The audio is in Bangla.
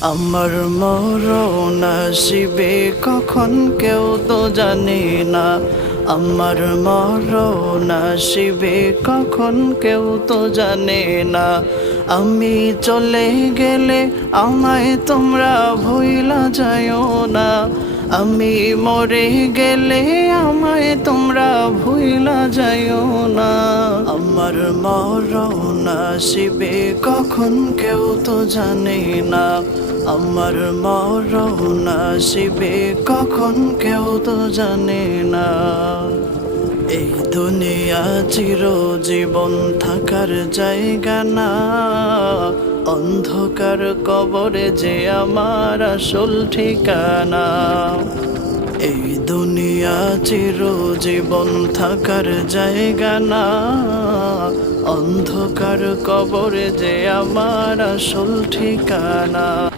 আমার মরণ আসিবে কখন কেউ তো জানে না। আমার মরণ আসিবে কখন কেউ তো জানে না। আমি চলে গেলে আমায় তোমরা ভুইলা যাইও না। আমি মরে গেলে আমায় তোমরা ভুইলা যাইও না। আমার মরণ আসিবে কখন কেউ তো জানে না। আমার মরণ আসিবে কখন কেউ তো জানে না। এই দুনিয়া চিরজীবন থাকার জায়গা না। অন্ধকার কবরে যে আমার আসল ঠিকানা। এই দুনিয়া চিরজীবন থাকার জায়গা না। অন্ধকার কবরে যে আমার আসল ঠিকানা।